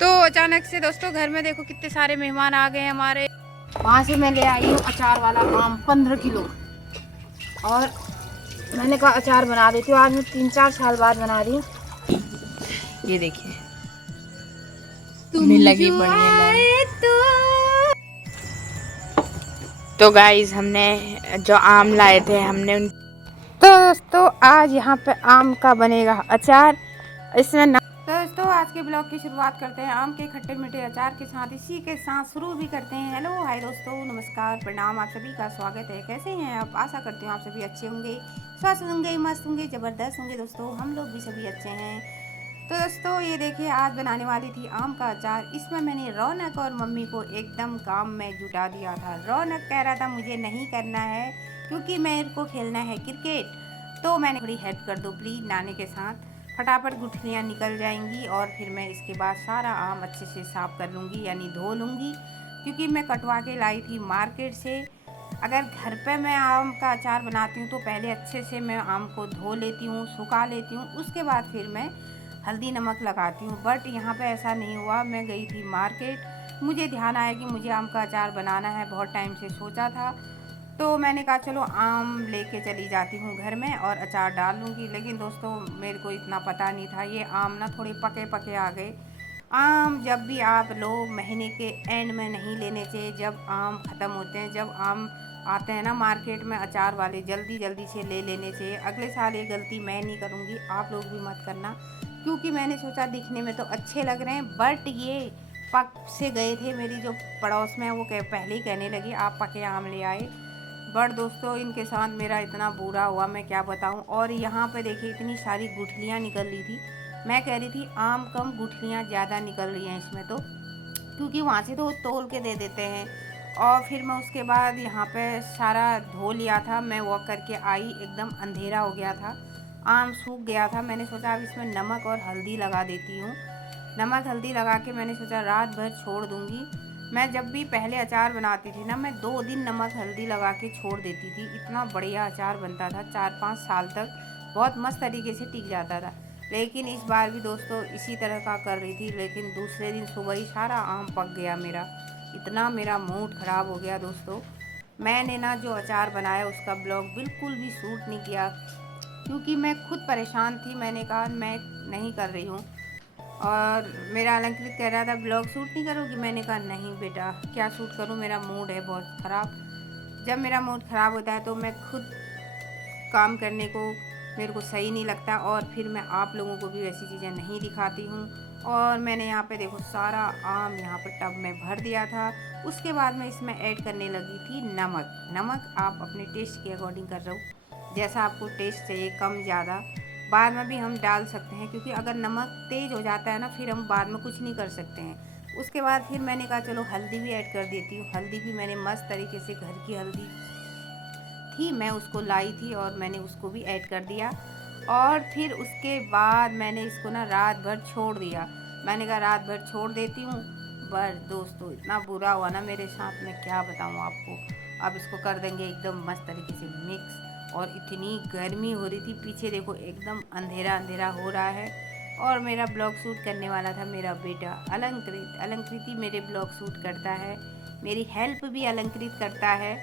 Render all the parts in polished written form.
तो अचानक से दोस्तों घर में देखो कितने सारे मेहमान आ गए हमारे। वहाँ से मैं ले आई हूँ अचार वाला आम 15 किलो। और मैंने कहा अचार बना देती हूँ, आज मैं 3-4 साल बाद बना रही हूँ। ये देखिए तुम लगी बढ़िया तो गाइस हमने जो आम लाए थे हमने तो दोस्तों आज यहाँ पे आम का बनेगा अचार। इसमें तो दोस्तों आज के ब्लॉग की शुरुआत करते हैं आम के खट्टे मीठे अचार के साथ। इसी के साथ शुरू भी करते हैं। हेलो हाय दोस्तों, नमस्कार प्रणाम, आप सभी का स्वागत है। कैसे हैं आप? आशा करती हूँ आप सभी अच्छे होंगे, स्वस्थ होंगे, मस्त होंगे, ज़बरदस्त होंगे। दोस्तों हम लोग भी सभी अच्छे हैं। तो दोस्तों ये देखिए आज बनाने वाली थी आम का अचार। इसमें मैंने रौनक और मम्मी को एकदम काम में जुटा दिया था। रौनक कह रहा था मुझे नहीं करना है क्योंकि मेरे को खेलना है क्रिकेट, तो मैंने थोड़ी हेल्प कर दो प्लीज़ नानी के साथ, फटाफट गुठलियाँ निकल जाएंगी और फिर मैं इसके बाद सारा आम अच्छे से साफ़ कर लूँगी, यानी धो लूँगी, क्योंकि मैं कटवा के लाई थी मार्केट से। अगर घर पे मैं आम का अचार बनाती हूँ तो पहले अच्छे से मैं आम को धो लेती हूँ, सुखा लेती हूँ, उसके बाद फिर मैं हल्दी नमक लगाती हूँ। बट यहाँ पे ऐसा नहीं हुआ। मैं गई थी मार्केट, मुझे ध्यान आया कि मुझे आम का अचार बनाना है, बहुत टाइम से सोचा था, तो मैंने कहा चलो आम लेके चली जाती हूँ घर में और अचार डाल लूँगी। लेकिन दोस्तों मेरे को इतना पता नहीं था, ये आम ना थोड़े पके पके आ गए। आम जब भी आप लो महीने के एंड में नहीं लेने चाहिए, जब आम ख़त्म होते हैं, जब आम आते हैं ना मार्केट में अचार वाले, जल्दी जल्दी से ले लेने चाहिए। अगले साल ये गलती मैं नहीं करूँगी, आप लोग भी मत करना, क्योंकि मैंने सोचा दिखने में तो अच्छे लग रहे हैं बट ये पक से गए थे। मेरी जो पड़ोस में वो पहले ही कहने लगी आप पके आम ले आए। बट दोस्तों इनके साथ मेरा इतना बुरा हुआ मैं क्या बताऊं। और यहाँ पे देखिए इतनी सारी गुठलियाँ निकल रही थी। मैं कह रही थी आम कम गुठलियाँ ज़्यादा निकल रही हैं इसमें तो, क्योंकि वहाँ से तो तोल के दे देते हैं। और फिर मैं उसके बाद यहाँ पे सारा धो लिया था, मैं वॉक करके आई, एकदम अंधेरा हो गया था, आम सूख गया था। मैंने सोचा अब इसमें नमक और हल्दी लगा देती हूँ। नमक हल्दी लगा के मैंने सोचा रात भर छोड़ दूँगी। मैं जब भी पहले अचार बनाती थी ना, मैं 2 दिन नमक हल्दी लगा के छोड़ देती थी, इतना बढ़िया अचार बनता था, 4-5 साल तक बहुत मस्त तरीके से टिक जाता था। लेकिन इस बार भी दोस्तों इसी तरह का कर रही थी, लेकिन दूसरे दिन सुबह ही सारा आम पक गया मेरा। इतना मेरा मूड ख़राब हो गया दोस्तों। मैंने ना जो अचार बनाया उसका ब्लॉग बिल्कुल भी शूट नहीं किया, क्योंकि मैं खुद परेशान थी। मैंने कहा मैं नहीं कर रही हूँ। और मेरा अलंकृत कह रहा था ब्लॉग शूट नहीं करोगी, मैंने कहा नहीं बेटा क्या शूट करूँ, मेरा मूड है बहुत ख़राब। जब मेरा मूड ख़राब होता है तो मैं खुद काम करने को मेरे को सही नहीं लगता, और फिर मैं आप लोगों को भी वैसी चीज़ें नहीं दिखाती हूँ। और मैंने यहाँ पे देखो सारा आम यहाँ पर टब में भर दिया था। उसके बाद मैं इसमें ऐड करने लगी थी नमक। नमक आप अपने टेस्ट के अकॉर्डिंग कर रहे हो, जैसा आपको टेस्ट चाहिए, कम ज़्यादा बाद में भी हम डाल सकते हैं, क्योंकि अगर नमक तेज़ हो जाता है ना फिर हम बाद में कुछ नहीं कर सकते हैं। उसके बाद फिर मैंने कहा चलो हल्दी भी ऐड कर देती हूँ। हल्दी भी मैंने मस्त तरीके से घर की हल्दी थी, मैं उसको लाई थी और मैंने उसको भी ऐड कर दिया। और फिर उसके बाद मैंने इसको ना रात भर छोड़ दिया। मैंने कहा रात भर छोड़ देती हूँ, पर दोस्तों इतना बुरा हुआ ना मेरे साथ, मैं क्या बताऊँ आपको। अब इसको कर देंगे एकदम मस्त तरीके से मिक्स। और इतनी गर्मी हो रही थी, पीछे देखो एकदम अंधेरा अंधेरा हो रहा है। और मेरा ब्लॉग शूट करने वाला था मेरा बेटा अलंकृत। अलंकृत ही मेरे ब्लॉग शूट करता है, मेरी हेल्प भी अलंकृत करता है,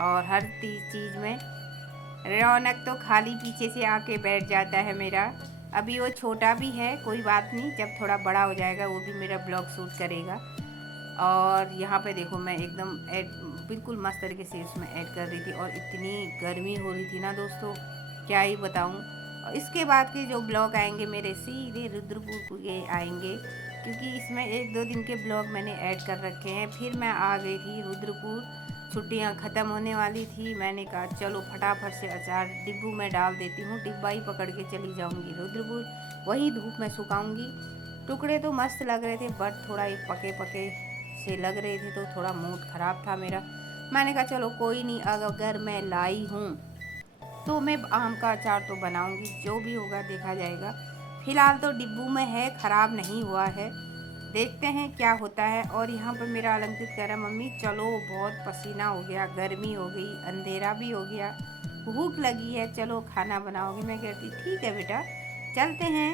और हर चीज़ में। रौनक तो खाली पीछे से आके बैठ जाता है मेरा। अभी वो छोटा भी है, कोई बात नहीं, जब थोड़ा बड़ा हो जाएगा वो भी मेरा ब्लॉग शूट करेगा। और यहाँ पे देखो मैं एकदम ऐड बिल्कुल मस्त तरीके से इसमें ऐड कर रही थी, और इतनी गर्मी हो रही थी ना दोस्तों क्या ही बताऊँ। और इसके बाद के जो ब्लॉग आएंगे मेरे सीधे रुद्रपुर के आएंगे, क्योंकि इसमें 1-2 दिन के ब्लॉग मैंने ऐड कर रखे हैं। फिर मैं आ गई थी रुद्रपुर, छुट्टियां ख़त्म होने वाली थी। मैंने कहा चलो फटाफट से अचार डिब्बू में डाल देती हूँ, डिब्बा ही पकड़ के चली जाऊँगी रुद्रपुर, वहीं धूप में सुखाऊँगी। टुकड़े तो मस्त लग रहे थे बट थोड़ा ये पके पके से लग रहे थे, तो थोड़ा मूड ख़राब था मेरा। मैंने कहा चलो कोई नहीं, अगर मैं लाई हूँ तो मैं आम का अचार तो बनाऊँगी, जो भी होगा देखा जाएगा। फ़िलहाल तो डिब्बू में है, ख़राब नहीं हुआ है, देखते हैं क्या होता है। और यहाँ पर मेरा अलंकृत कह रहा मम्मी चलो बहुत पसीना हो गया, गर्मी हो गई, अंधेरा भी हो गया, भूख लगी है, चलो खाना बनाओगी। मैं कहती ठीक है बेटा चलते हैं,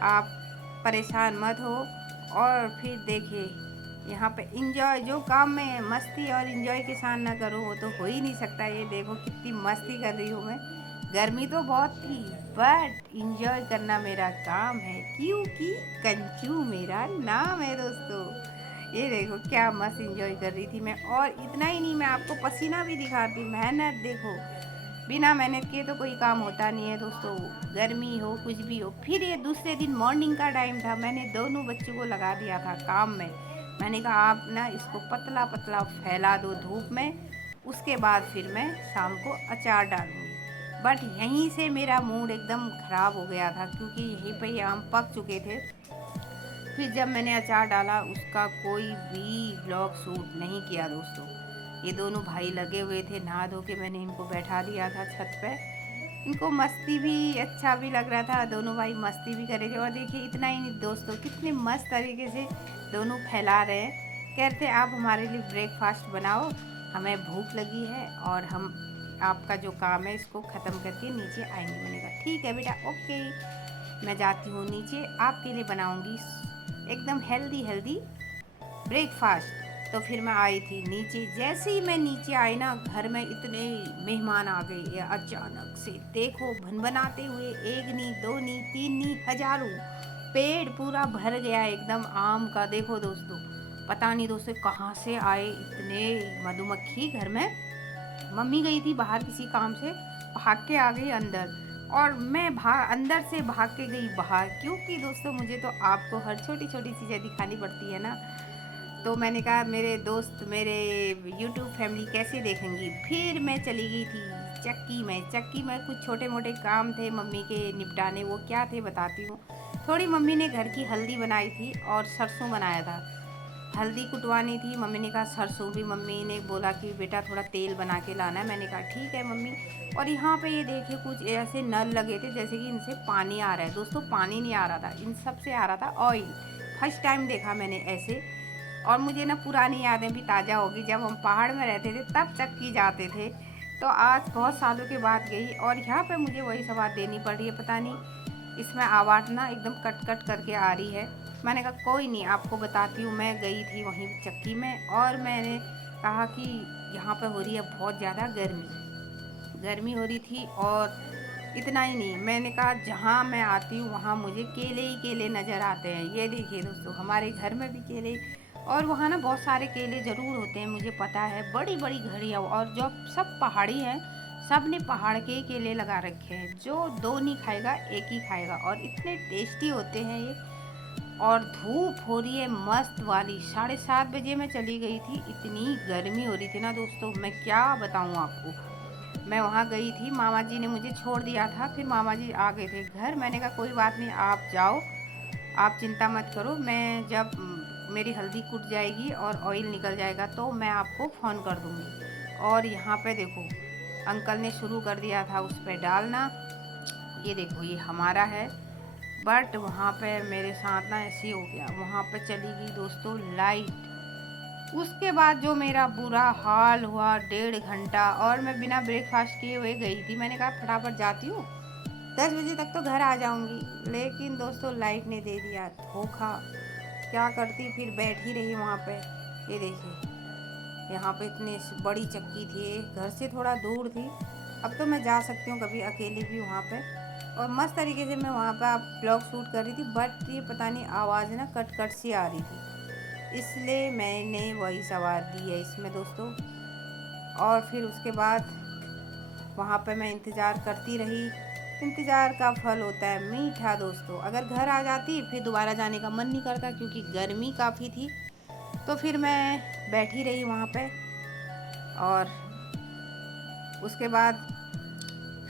आप परेशान मत हो। और फिर देखिए यहाँ पे इंजॉय, जो काम में मस्ती और इंजॉय के साथ ना करूँ वो तो हो ही नहीं सकता। ये देखो कितनी मस्ती कर रही हूँ मैं। गर्मी तो बहुत थी बट इंजॉय करना मेरा काम है, क्योंकि कंचू मेरा नाम है दोस्तों। ये देखो क्या मस्त इंजॉय कर रही थी मैं। और इतना ही नहीं, मैं आपको पसीना भी दिखाती। मेहनत देखो, बिना मेहनत किए तो कोई काम होता नहीं है दोस्तों, गर्मी हो कुछ भी हो। फिर ये दूसरे दिन मॉर्निंग का टाइम था, मैंने दोनों बच्चों को लगा दिया था काम में। मैंने कहा आप ना इसको पतला पतला फैला दो धूप में, उसके बाद फिर मैं शाम को अचार डालूँगी। बट यहीं से मेरा मूड एकदम ख़राब हो गया था, क्योंकि यहीं पे ही आम पक चुके थे। फिर जब मैंने अचार डाला उसका कोई भी ब्लॉग शूट नहीं किया दोस्तों। ये दोनों भाई लगे हुए थे, नहा धो के मैंने इनको बैठा दिया था छत पे। इनको मस्ती भी अच्छा भी लग रहा था, दोनों भाई मस्ती भी कर रहे थे। और देखिए इतना ही नहीं दोस्तों, कितने मस्त तरीके से दोनों फैला रहे हैं। कहते आप हमारे लिए ब्रेकफास्ट बनाओ, हमें भूख लगी है और हम आपका जो काम है इसको ख़त्म करके नीचे आएंगे। मैंने कहा ठीक है बेटा, ओके मैं जाती हूँ नीचे, आपके लिए बनाऊँगी एकदम हेल्दी हेल्दी ब्रेकफास्ट। तो फिर मैं आई थी नीचे। जैसे ही मैं नीचे आई ना, घर में इतने मेहमान आ गए अचानक से। देखो भनभनाते हुए, एक नहीं दो नहीं तीन नहीं हजारों, पेड़ पूरा भर गया एकदम आम का। देखो दोस्तों, पता नहीं दोस्तों कहाँ से आए इतने मधुमक्खी घर में। मम्मी गई थी बाहर किसी काम से, भाग के आ गई अंदर। और मैं अंदर से भाग के गई बाहर, क्योंकि दोस्तों मुझे तो आपको हर छोटी छोटी चीज़ें दिखानी पड़ती है ना। तो मैंने कहा मेरे दोस्त, मेरे यूट्यूब फैमिली कैसे देखेंगी। फिर मैं चली गई थी चक्की में कुछ छोटे मोटे काम थे मम्मी के निपटाने। वो क्या थे बताती हूँ। थोड़ी मम्मी ने घर की हल्दी बनाई थी और सरसों बनाया था। हल्दी कुटवानी थी, मम्मी ने कहा सरसों भी, मम्मी ने बोला कि बेटा थोड़ा तेल बना के लाना है। मैंने कहा ठीक है मम्मी। और यहाँ पे ये देखिए कुछ ऐसे नल लगे थे जैसे कि इनसे पानी आ रहा है। दोस्तों पानी नहीं आ रहा था, इन सब से आ रहा था ऑयल। फर्स्ट टाइम देखा मैंने ऐसे। और मुझे ना पुरानी यादें भी ताज़ा होगी, जब हम पहाड़ में रहते थे तब चक्की जाते थे। तो आज बहुत सालों के बाद गई और यहाँ पे मुझे वही सवाल देनी पड़ रही है। पता नहीं इसमें आवाज़ ना एकदम कट कट करके आ रही है। मैंने कहा कोई नहीं, आपको बताती हूँ। मैं गई थी वहीं चक्की में और मैंने कहा कि यहाँ पे हो रही है बहुत ज़्यादा गर्मी हो रही थी। और इतना ही नहीं, मैंने कहा जहाँ मैं आती हूँ वहाँ मुझे केले ही केले नज़र आते हैं। ये देखिए दोस्तों, हमारे घर में भी केले, और वहाँ ना बहुत सारे केले ज़रूर होते हैं, मुझे पता है। बड़ी बड़ी घड़ियाँ, और जो सब पहाड़ी हैं, सब ने पहाड़ के ही केले लगा रखे हैं। जो दो नहीं खाएगा एक ही खाएगा, और इतने टेस्टी होते हैं ये। और धूप हो रही है मस्त वाली। 7:30 बजे मैं चली गई थी, इतनी गर्मी हो रही थी ना दोस्तों, मैं क्या बताऊँ आपको। मैं वहाँ गई थी, मामा जी ने मुझे छोड़ दिया था, फिर मामा जी आ गए थे घर। मैंने कहा कोई बात नहीं, आप जाओ, आप चिंता मत करो। मैं जब मेरी हल्दी कुट जाएगी और ऑयल निकल जाएगा तो मैं आपको फ़ोन कर दूँगी। और यहाँ पे देखो अंकल ने शुरू कर दिया था उस पर डालना। ये देखो ये हमारा है, बट वहाँ पे मेरे साथ ना ऐसे ही हो गया। वहाँ पे चली गई दोस्तों लाइट। उसके बाद जो मेरा बुरा हाल हुआ 1.5 घंटा, और मैं बिना ब्रेकफास्ट किए हुए गई थी। मैंने कहा फटाफट जाती हूँ, 10 बजे तक तो घर आ जाऊँगी। लेकिन दोस्तों लाइट ने दे दिया धोखा। क्या करती, फिर बैठी रही वहाँ पे। ये देखिए यहाँ पे इतनी बड़ी चक्की थी, घर से थोड़ा दूर थी। अब तो मैं जा सकती हूँ कभी अकेले भी वहाँ पे, और मस्त तरीके से मैं वहाँ पे आप ब्लॉग शूट कर रही थी। बट ये पता नहीं आवाज़ ना कट कट सी आ रही थी, इसलिए मैंने वही सवार दी है इसमें दोस्तों। और फिर उसके बाद वहाँ पे मैं इंतज़ार करती रही। इंतज़ार का फल होता है मीठा दोस्तों। अगर घर आ जाती फिर दोबारा जाने का मन नहीं करता, क्योंकि गर्मी काफ़ी थी। तो फिर मैं बैठी रही वहाँ पे। और उसके बाद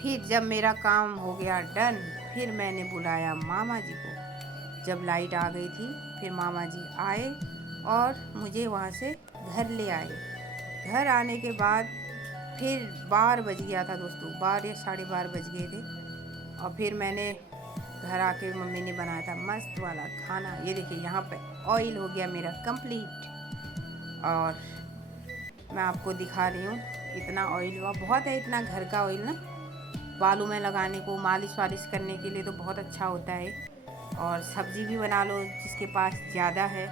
फिर जब मेरा काम हो गया डन, फिर मैंने बुलाया मामा जी को। जब लाइट आ गई थी फिर मामा जी आए और मुझे वहाँ से घर ले आए। घर आने के बाद फिर 12 बज गया था दोस्तों, 12 या 12:30 बज गए थे। और फिर मैंने घर आके मम्मी ने बनाया था मस्त वाला खाना। ये देखिए यहाँ पे ऑयल हो गया मेरा कंप्लीट, और मैं आपको दिखा रही हूँ। इतना ऑयल हुआ, बहुत है इतना। घर का ऑयल ना बालों में लगाने को, मालिश वालिश करने के लिए तो बहुत अच्छा होता है। और सब्जी भी बना लो जिसके पास ज़्यादा है।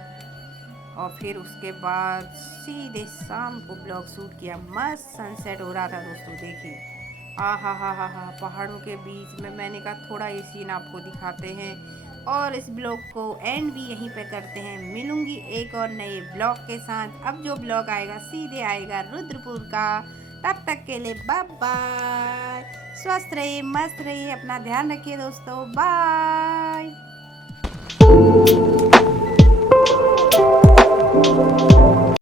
और फिर उसके बाद सीधे शाम को ब्लॉग शूट किया। मस्त सनसेट हो रहा था दोस्तों, देखिए। हा पहाड़ों के बीच में। मैंने कहा थोड़ा ये सीन आपको दिखाते हैं और इस ब्लॉग को एंड भी यहीं पे करते हैं। मिलूंगी एक और नए ब्लॉग के साथ। अब जो ब्लॉग आएगा सीधे आएगा रुद्रपुर का। तब तक के लिए बाय बाय। स्वस्थ रहिए, मस्त रहिए, अपना ध्यान रखिए दोस्तों। बाय।